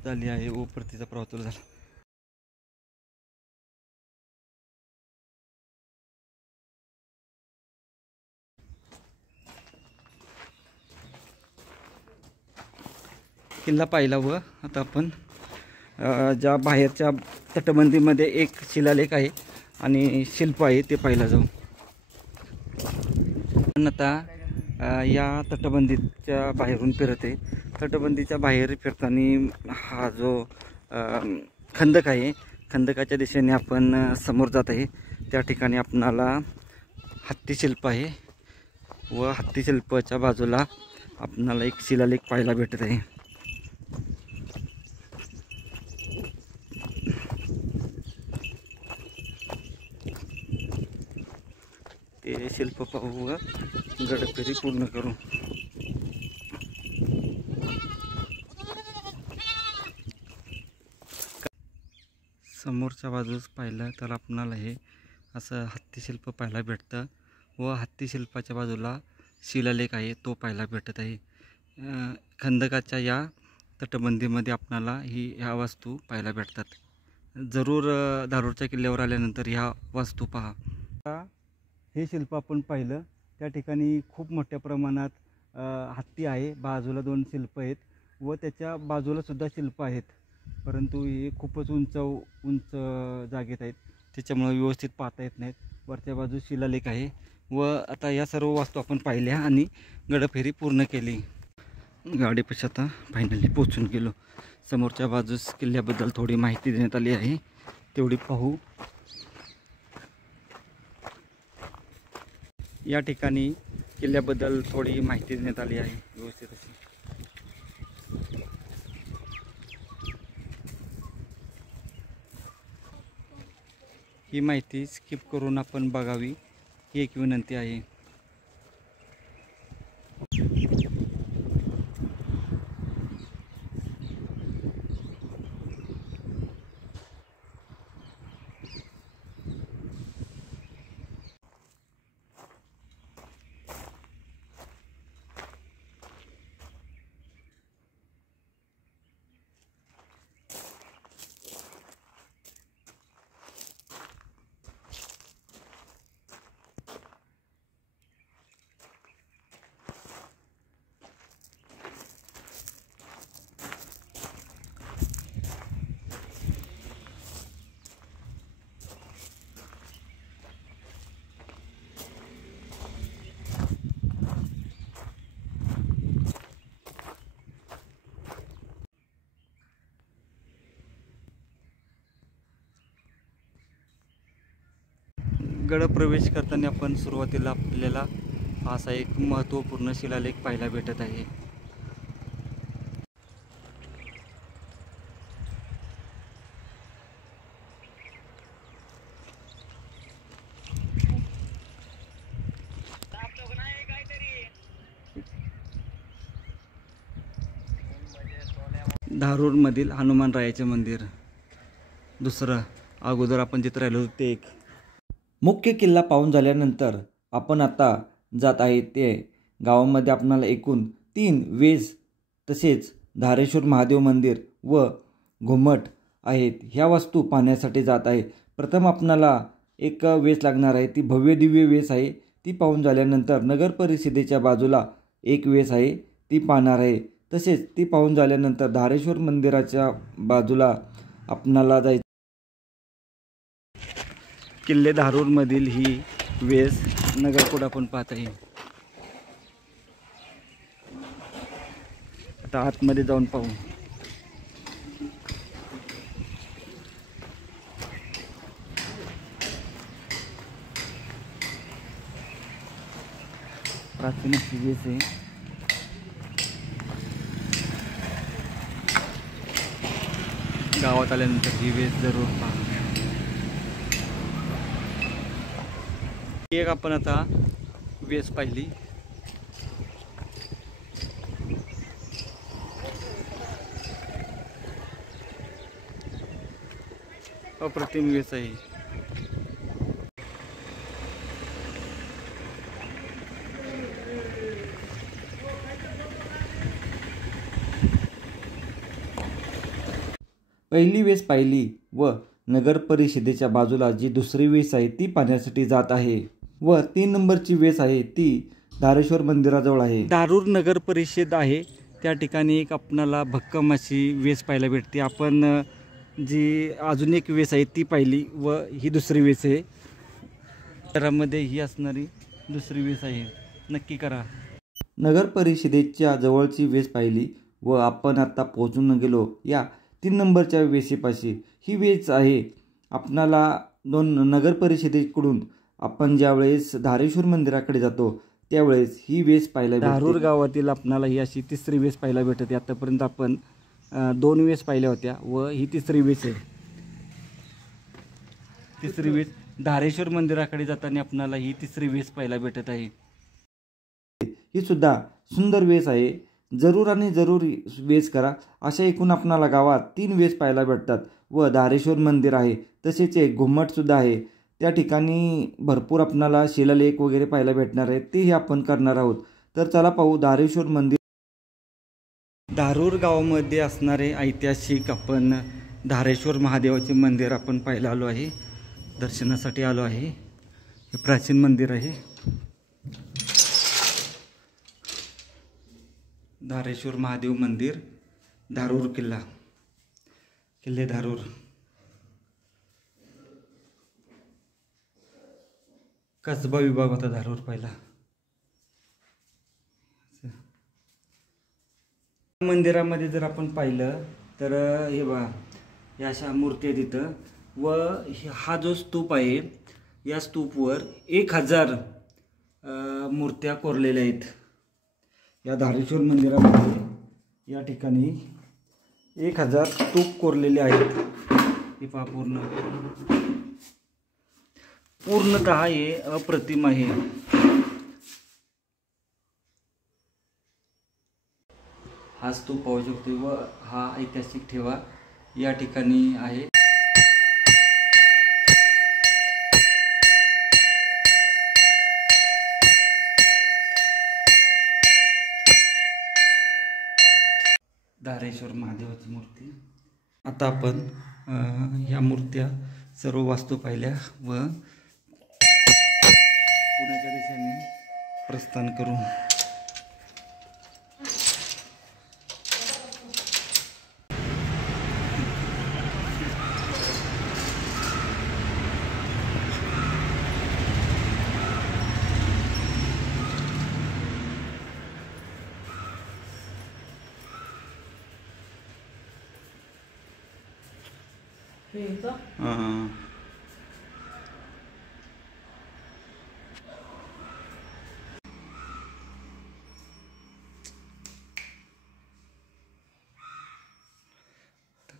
झाली आहे व परतीचा प्रवास चालू झाला. किल्ला पाहिला व आता आपण ज्या बाहेरच्या तटबंदीमध्ये एक शिलालेख आहे आणि शिल्प आहे ते पाहायला जाऊ. पण आता या तटबंदीच्या बाहेरून फिरत आहे. तटबंदीच्या बाहेर फिरताना हा जो खंदक आहे, खंदकाच्या दिशेने आपण समोर जात आहे. त्या ठिकाणी आपणाला हत्तीशिल्प आहे व हत्तीशिल्पाच्या बाजूला आपणाला एक शिलालेख पाहायला भेटत आहे. ते शिल्प पाहू व गडफेरी पूर्ण करू. समोरच्या बाजूस पाहिलं तर आपणाला हे असं हत्तीशिल्प पाहायला भेटतं व हत्तीशिल्पाच्या बाजूला शिलालेख आहे तो पाहायला भेटत आहे. खंदकाच्या या तटबंदीमध्ये आपणाला ह्या वस्तू पाहायला भेटतात. जरूर धारूरच्या किल्ल्यावर आल्यानंतर ह्या वस्तू पहा. हे शिल्प आपण पाहिलं त्या ठिकाणी खूप मोठ्या प्रमाणात हत्ती आहे. बाजूला 2 शिल्प आहेत व त्याच्या बाजूला सुद्धा शिल्प आहेत, परंतु हे खूपच उंच जागेत आहेत, त्याच्यामुळे व्यवस्थित पाहता येत नाहीत. वरच्या बाजूस शिलालेख आहे व आता या सर्व वस्तू आपण पाहिल्या आणि गडफेरी पूर्ण केली. गाडीपाशी आता फायनली पोचून गेलो. समोरच्या बाजूस किल्ल्याबद्दल थोडी माहिती देण्यात आली आहे, तेवढी पाहू. या ठिकाणी किल्ल्याबद्दल थोडी माहिती देण्यात आली आहे व्यवस्थित अशी. ही माहिती स्किप करून आपण बघावी ही एक विनंती आहे. गड प्रवेश करताना आपण सुरुवातीला आपल्याला असा एक महत्त्वपूर्ण शिलालेख पाहायला भेटत आहे. धारूरमधील हनुमानरायाचे मंदिर. दुसरं अगोदर आपण जिथं राहिलो होतो ते एक. मुख्य किल्ला पाहून झाल्यानंतर आपण आता जात आहे ते गावामध्ये आपणाला एकूण 3 वेस तसेच धारेश्वर महादेव मंदिर व घुमट आहेत. ह्या वस्तू पाहण्यासाठी जात आहे. प्रथम आपणाला एक वेस लागणार आहे, ती भव्य दिव्य वेस आहे. ती पाहून झाल्यानंतर नगर परिषदेच्या बाजूला एक वेस आहे ती पाहणार आहे. तसेच ती पाहून झाल्यानंतर धारेश्वर मंदिराच्या बाजूला आपणाला जायचं. किल्ले धारूरमधील ही वेस नगरकोट आपण पाहत आहे. आता आतमध्ये जाऊन पाहू. प्राचीन अशी वेस आहे. गावात आल्यानंतर ही वेस जरूर पहा. एक आपण आता वेस पाहिली. अप्रतिम वेस आहे. पहिली वेस पाहिली व नगर परिषदेच्या बाजूला जी दुसरी वेस आहे ती पाहण्यासाठी जात आहे व 3 नंबरची वेस आहे ती धारेश्वर मंदिराजवळ आहे. धारूर नगर परिषद आहे त्या ठिकाणी एक आपणाला भक्कम अशी वेस पाहायला भेटते. आपण जी अजून एक वेस आहे ती पाहिली व ही दुसरी वेस आहे. शहरामध्ये ही असणारी दुसरी वेस आहे. नक्की करा. नगर परिषदेच्या जवळची वेस पाहिली व आपण आता पोहोचून गेलो या 3 नंबरच्या वेशीपाशी. ही वेस आहे आपणाला नगर परिषदेकडून आपण ज्यावेळेस धारेश्वर मंदिराकडे जातो त्यावेळेस ही वेस पाहायला भेटते. धारूर गावातील आपणाला ही अशी तिसरी वेस पाहायला भेटते. आतापर्यंत आपण 2 वेस पाहिल्या होत्या व ही तिसरी वेस आहे. तिसरी वेस धारेश्वर मंदिराकडे जाताना आपणाला ही तिसरी वेस पाहायला भेटत आहे. ही सुद्धा सुंदर वेस आहे. जरूर आणि जरूर वेस करा. अशा एकूण आपणाला गावात 3 वेस पाहायला भेटतात व धारेश्वर मंदिर आहे. तसेच एक घुमटसुद्धा आहे. त्या ठिकाणी भरपूर आपणाला शिलालेख वगैरे पाहायला भेटणार आहे. तेही आपण करणार आहोत. तर चला पाहू धारेश्वर मंदिर. धारूर गावामध्ये असणारे ऐतिहासिक आपण धारेश्वर महादेवाचे मंदिर आपण पाहायला आलो आहे. दर्शनासाठी आलो आहे. हे प्राचीन मंदिर आहे. धारेश्वर महादेव मंदिर, धारूर किल्ला, किल्ले धारूर. कसबा विभाग होता धारूर पहिला. मंदिरामध्ये जर आपण पाहिलं तर हे बघा या अशा मूर्ती आहेत तिथं व हा जो स्तूप आहे या स्तूपवर 1000 मूर्त्या कोरलेल्या आहेत. या धारेश्वर मंदिरामध्ये या ठिकाणी 1000 स्तूप कोरलेले आहेत. हे पहा पूर्णतः हे अप्रतिम आहे. हा स्तूप पाहू शकतो व हा ऐतिहासिक ठेवा या ठिकाणी आहे. धारेश्वर महादेवाची मूर्ती. आता आपण ह्या मूर्त्या सर्व वास्तू पाहिल्या व पुण्याच्या दिशेने प्रस्थान करू.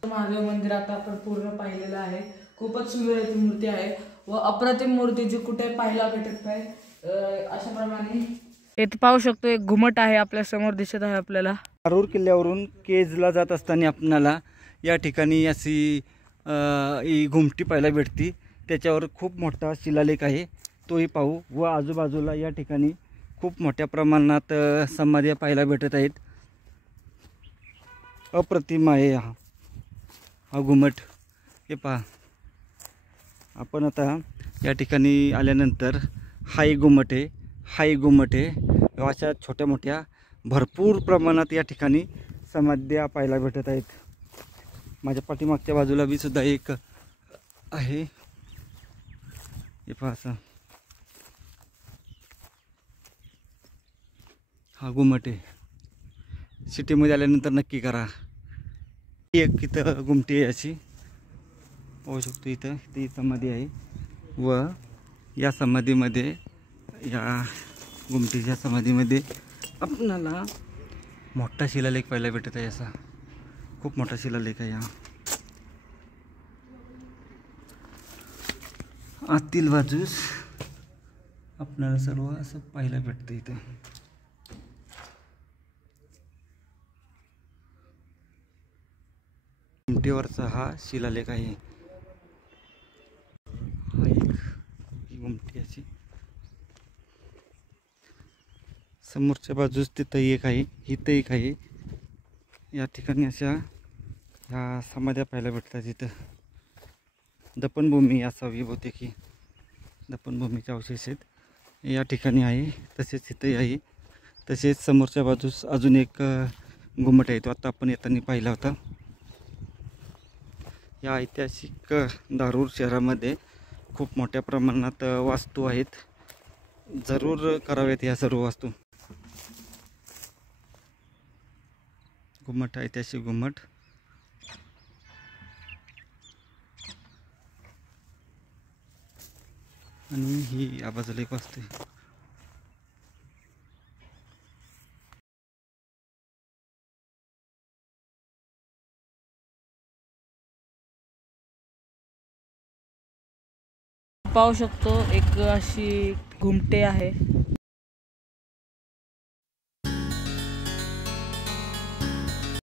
महादेव मंदिर आता आपण पूर्ण पाहिलेलं आहे. खूपच सुंदर अशी मूर्ती आहे व अप्रतिम मूर्ती जी कुठे पाहायला भेटत नाही. अशा प्रमाणे इथे पाहू शकतो एक घुमट आहे आपल्या समोर दिसत आहे आपल्याला. धारूर किल्ल्यावरून केजला जात असताना आपणाला या ठिकाणी अशी घुमटी पाहायला भेटती. त्याच्यावर खूप मोठा शिलालेख आहे तोही पाहू व आजूबाजूला या ठिकाणी खूप मोठ्या प्रमाणात समाध्या पाहायला भेटत आहेत. अप्रतिम आहे हा घुमट. हे पहा आपण आता या ठिकाणी आल्यानंतर हा एक घुमट आहे, हा एक घुमट आहे. अशा छोट्या मोठ्या भरपूर प्रमाणात या ठिकाणी समाध्या पाहायला भेटत आहेत. माझ्या पाठीमागच्या बाजूला बी सुद्धा एक आहे. हे पहा असं हा घुमट आहे. सिटीमध्ये आल्यानंतर नक्की करा. एक इथं गुमटी आहे अशी पाहू शकतो. इथं ती समाधी आहे व या समाधीमध्ये या गुमटीच्या समाधीमध्ये आपणाला मोठा शिलालेख पाहायला भेटत आहे. असा खूप मोठा शिलालेख आहे. हा आतील बाजूस आपल्याला सर्व असं पाहायला भेटतं. इथं गुमटीवरचा हा शिलालेख आहे. हा एक गुमटी अशी समोरच्या बाजूस तिथं एक आहे, इथं एक आहे. या ठिकाणी अशा ह्या समाध्या पाहायला भेटतात. इथं दफनभूमी असावी बहुतेक, ही दफनभूमीचे अवशेष आहेत या ठिकाणी आहे. तसेच इथंही आहे. तसेच समोरच्या बाजूस अजून एक घुमट आहे, तो आता आपण येताना पाहिला होता. या ऐतिहासिक धारूर शहरामध्ये खूप मोठ्या प्रमाणात वास्तू आहेत. जरूर कराव्यात या सर्व वास्तू. घुमट, ऐतिहासिक घुमट. आणि ही या बाजूला एक वास्तू आहे. पाहू शकतो एक अशी घुमटे आहे.